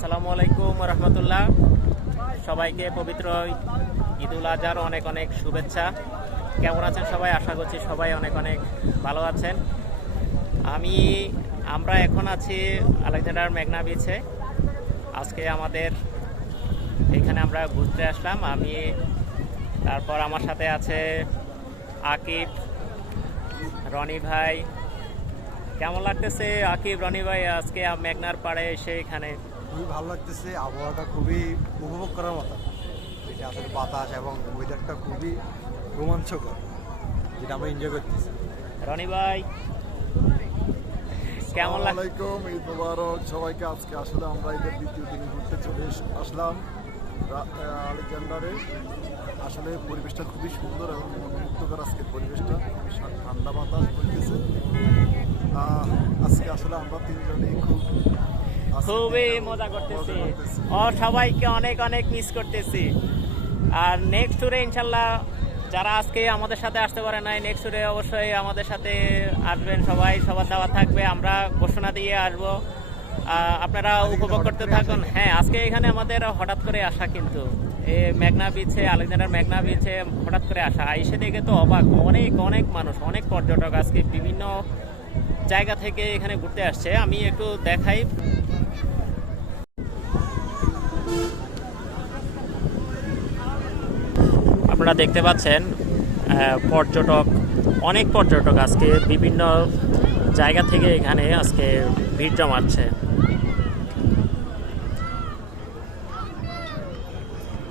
আসসালামু আলাইকুম রহমতুল্লাহ। সবাইকে পবিত্র ঈদুল আজহার অনেক অনেক শুভেচ্ছা। কেমন আছেন সবাই? আশা করছি সবাই অনেক অনেক ভালো আছেন। আমি, আমরা এখন আছি আলেকজান্ডার মেঘনা বিচে আজকে আমাদের, এখানে আমরা ঘুরতে আসলাম। আমি, তারপর আমার সাথে আছে আকিব, রনি ভাই। কেমন লাগতেছে আকিব, রনি ভাই, আজকে মেঘনার পাড়ে এসে এখানে? খুবই ভালো লাগতেছে আবহাওয়াটা খুবই উপভোগ করার মতো। এটা আসলে বাতাস এবং ওয়েদারটা খুবই রোমাঞ্চকর যেটা আমরা এনজয় করতেছি। রনি ভাই কেমন আলাইকুম ঈদ মুবারক। সবাইকে আজকে আসলে আমরা ঈদের দ্বিতীয় দিন ঘুরতে চলে আসলাম আলেকজান্ডারে। আসলে পরিবেশটা খুবই সুন্দর এবং মনোমুগ্ধকর আজকের পরিবেশটা। ঠান্ডা বাতাস বলতেছে আজকে আসলে আমরা তিনজনেই খুব খুবই মজা করতেছি। ও সবাইকে অনেক অনেক মিস করতেছি। আর নেক্সট ট্যুরে ইনশাল্লাহ যারা আজকে আমাদের সাথে আসতে পারে নাই নেক্সট ট্যুরে অবশ্যই আমাদের সাথে আসবেন সবাই সবার দাওয়া থাকবে আমরা ঘোষণা দিয়ে আসব। আপনারা উপভোগ করতে থাকুন। হ্যাঁ আজকে এখানে আমাদের হঠাৎ করে আসা কিন্তু। এ মেঘনা বিচে আলেকজান্ডার মেঘনা বিচে হঠাৎ করে আসা। এসে দেখে তো অবাক অনেক অনেক মানুষ অনেক পর্যটক আজকে বিভিন্ন জায়গা থেকে এখানে ঘুরতে আসছে। আমি একটু দেখাই। আপনারা দেখতে পাচ্ছেন পর্যটক, অনেক পর্যটক আজকে বিভিন্ন জায়গা থেকে এখানে আজকে ভিড় জমাচ্ছে।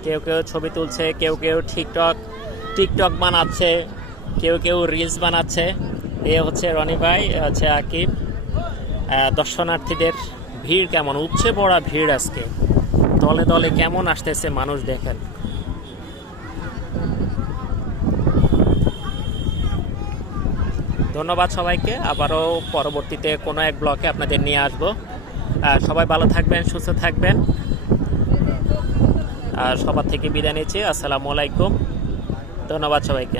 কেউ কেউ ছবি তুলছে, কেউ কেউ টিকটক টিকটক বানাচ্ছে, কেউ কেউ রিলস বানাচ্ছে। এ হচ্ছে রনি ভাই হচ্ছে আকিব। দর্শনার্থীদের ভিড় কেমন? উপচে পড়া ভিড় আজকে। দলে দলে কেমন আসতেছে মানুষ দেখেন। ধন্যবাদ সবাইকে, আবারও পরবর্তীতে কোনো এক ব্লকে আপনাদের নিয়ে আসব। সবাই ভালো থাকবেন, সুস্থ থাকবেন। আর সবার থেকে বিদায় নিচ্ছি, আসসালামু আলাইকুম। ধন্যবাদ সবাইকে।